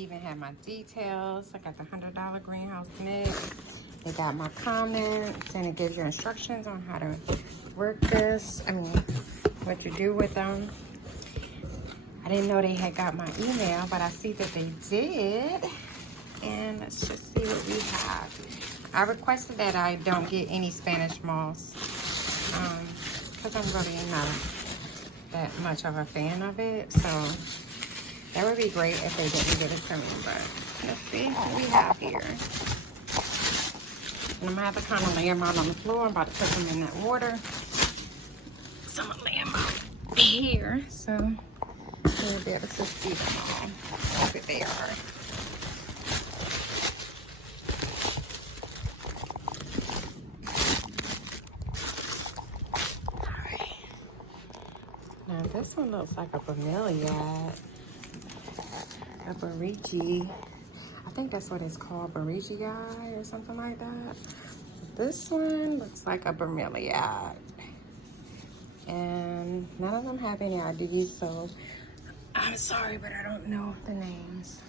even have my details. I got the $100 greenhouse mix. They got my comments, and it gives you instructions on how to work this. I mean, what you do with them. I didn't know they had got my email, but I see that they did. And let's just see what we have. I requested that I don't get any Spanish moss, because I'm really not that much of a fan of it. So that would be great if they didn't give it to me. But let's see what we have here. And I'm gonna have to kind of lay them out on the floor. I'm about to put them in that water. So I'm gonna lay them out here so you'll be able to see them all. Look what they are. Alright. Now this one looks like a bromeliad. A barigi. I think that's what it's called, barigi or something like that. This one looks like a bromeliad. And none of them have any IDs, so I'm sorry, but I don't know the names.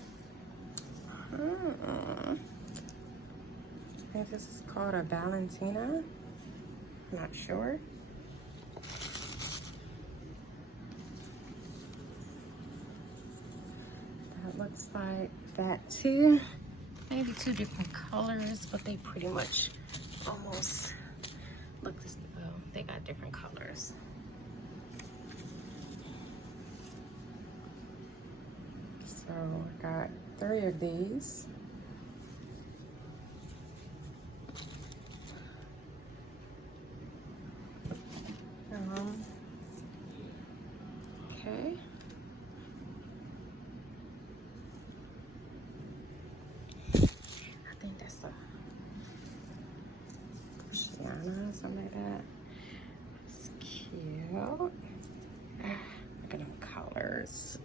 I think this is called a Valentina. Not sure. That looks like that too. Maybe two different colors, but they pretty much almost look this. Oh, they got different colors. So I got 3 of these. Okay. I think that's a Oceana, something like that. It's cute. Look at them colors.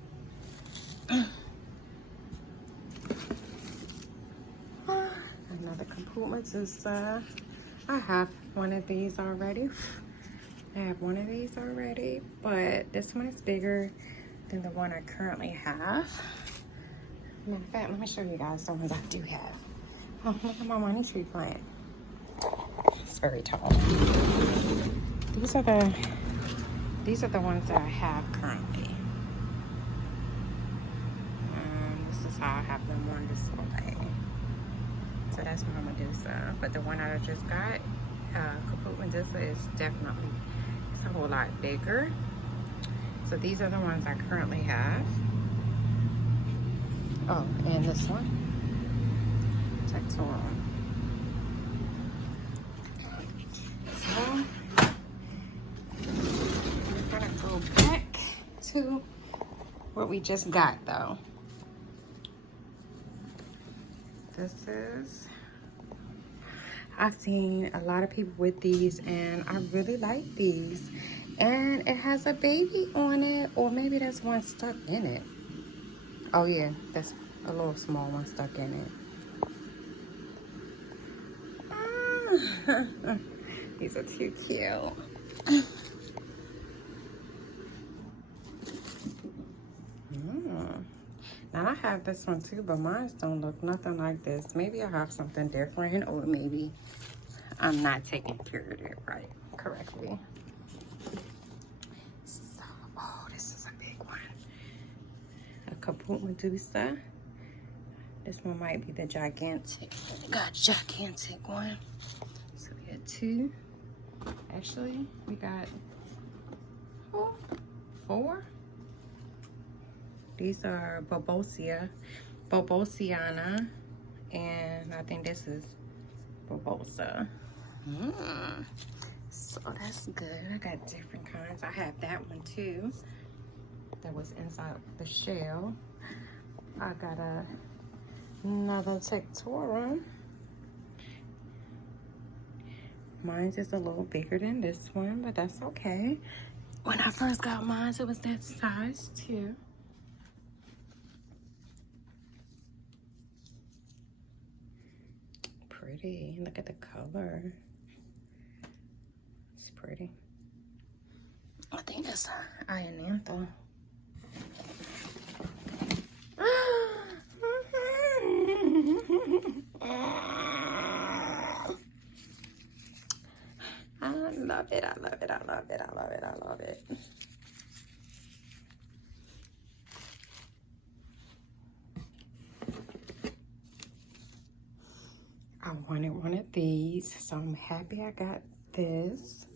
Another Tillandsia. I have one of these already. But this one is bigger than the one I currently have. Matter of fact, let me show you guys the ones I do have. Oh, look at my money tree plant. It's very tall. These are the ones that I have currently. This is how I have them on display. So that's my Medusa. But the one I just got, Kaput Medusa, is definitely, it's a whole lot bigger. So these are the ones I currently have. Oh, and this one, Texorum. So we're gonna go back to what we just got though. This is, I've seen a lot of people with these and I really like these. And it has a baby on it, or maybe there's one stuck in it. Oh yeah, that's a little small one stuck in it. These are too cute. Now I have this one too, but mine don't look nothing like this. Maybe I have something different, or maybe I'm not taking care of it correctly. So, oh, this is a big one. A Kaput Medusa. This one might be the gigantic. We got a gigantic one. So we got 2. Actually, we got 4. These are Bobosiana, and I think this is Bobosa. So that's good. I got different kinds. I have that one too. That was inside the shell. I got another Texorum. Mine's is a little bigger than this one, but that's okay. When I first got mine, it was that size too. Pretty. Look at the color. It's pretty. I think that's Ianantha. I love it. I love it. I love it. I love it. I love it. I wanted one of these, so I'm happy I got this.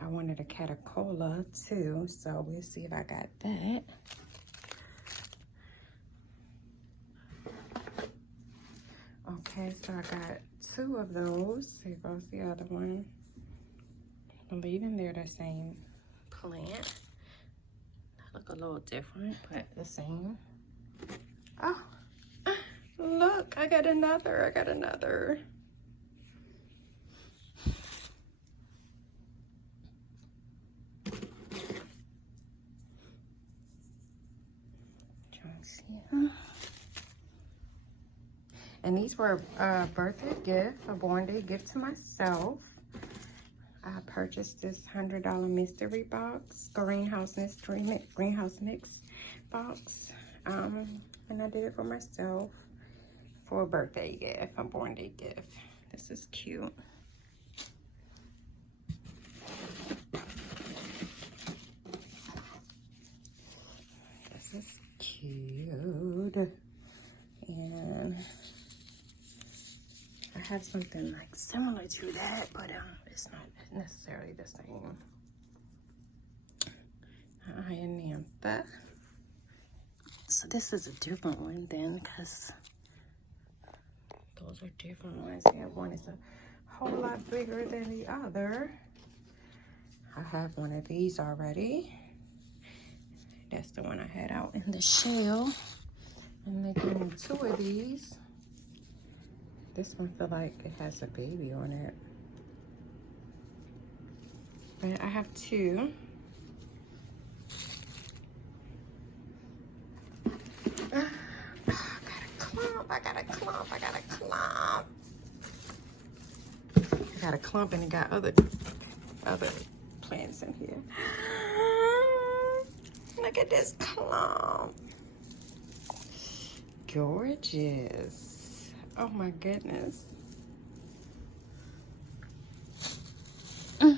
I wanted a Catacola too, so we'll see if I got that. Okay, so I got 2 of those. Here goes the other one. I'm believing they're the same plant. They look a little different, but the same. Oh, look, I got another. I got another. And these were a birthday gift, a born day gift to myself. I purchased this $100 mystery box, greenhouse mix box. And I did it for myself for a birthday gift, a born day gift. This is cute. This is cute. And I have something like similar to that, but it's not necessarily the same. I am that. So this is a different one then, because those are different ones. Yeah, one is a whole lot bigger than the other. I have one of these already. That's the one I had out in the shell. And they gave me 2 of these. This one feel like it has a baby on it. But I have 2. I got a clump and it got other plants in here. Look at this clump. Gorgeous. Oh my goodness. Oh,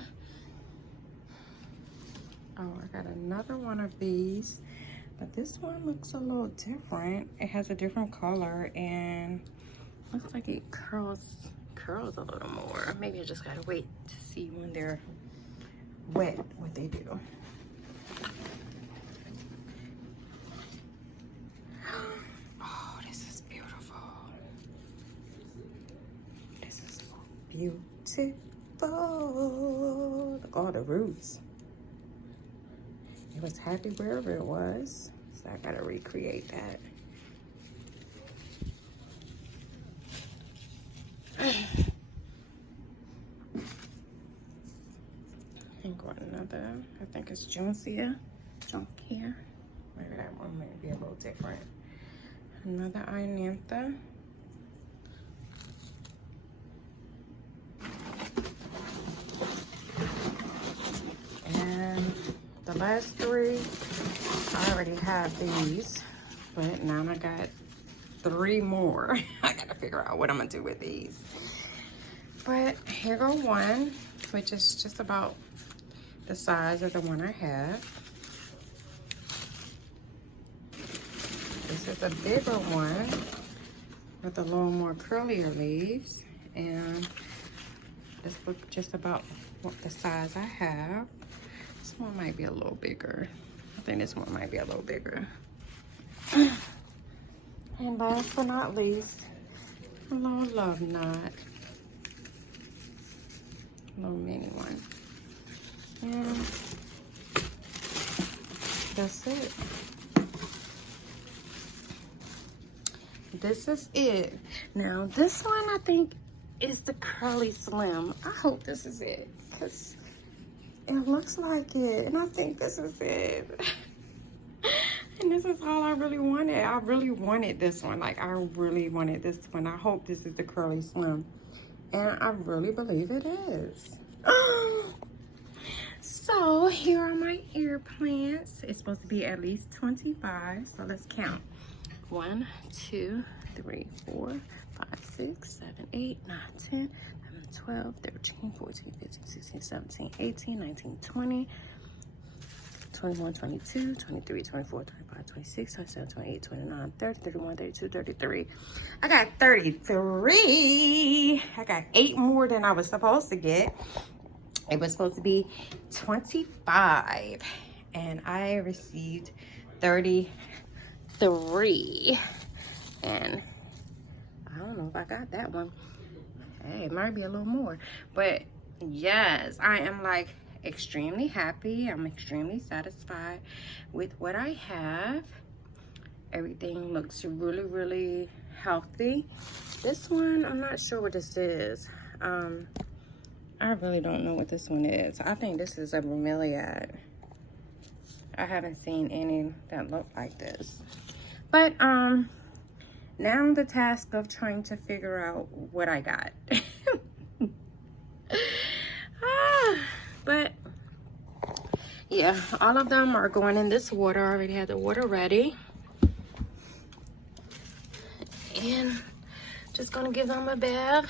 I got another one of these, but this one looks a little different. It has a different color and looks like it curls a little more. Maybe I just gotta wait to see when they're wet what they do. Oh, this is beautiful. This is beautiful. Look at all the roots. It was happy wherever it was, so I gotta recreate that. And got another, I think it's Tillandsia, here. Maybe that one might be a little different. Another Iantha. And the last 3, I already have these, but now I got 3 more. I gotta figure out what I'm gonna do with these. But here go one, which is just about the size of the one I have. This is a bigger one with a little more curlier leaves, and this looks just about what the size I have. This one might be a little bigger. I think this one might be a little bigger. And last but not least, a little love knot. A little mini one. And that's it. This is it. Now this one I think is the curly slim. I hope this is it, because it looks like it, and I think this is it. And this is all I really wanted. I really wanted this one. Like, I really wanted this one. I hope this is the curly slim, and I really believe it is. So here are my ear plants. It's supposed to be at least 25, so let's count. 1, 2, 3, 4, 5, 6, 7, 8, 9, 10, 11, 12, 13, 14, 15, 16, 17, 18, 19, 20, 21, 22, 23, 24, 25, 26, 27, 28, 29, 30, 31, 32, 33. I got 33. I got 8 more than I was supposed to get. It was supposed to be 25. And I received 33. And I don't know if I got that one. Hey, it might be a little more. But yes, I am like extremely happy. I'm extremely satisfied with what I have. Everything looks really, really healthy. This one, I'm not sure what this is. I really don't know what this one is. I think this is a bromeliad. I haven't seen any that look like this. But now the task of trying to figure out what I got. But yeah, all of them are going in this water. I already had the water ready. And just gonna give them a bath.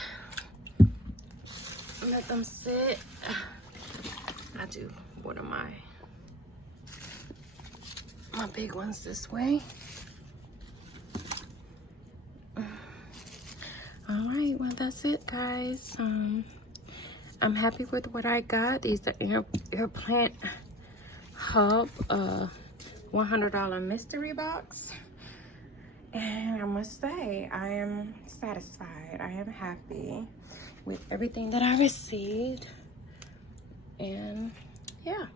Let them sit. I do water my big ones this way. All right, well that's it, guys. I'm happy with what I got. These are air plant hub $100 mystery box, and I must say I am satisfied. I am happy with everything that I received, and yeah.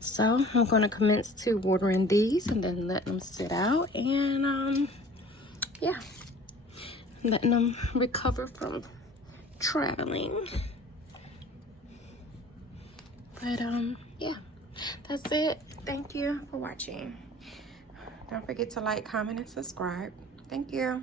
So I'm gonna commence to watering these and then let them sit out, and yeah, letting them recover from traveling. But yeah, that's it. Thank you for watching. Don't forget to like, comment, and subscribe. Thank you.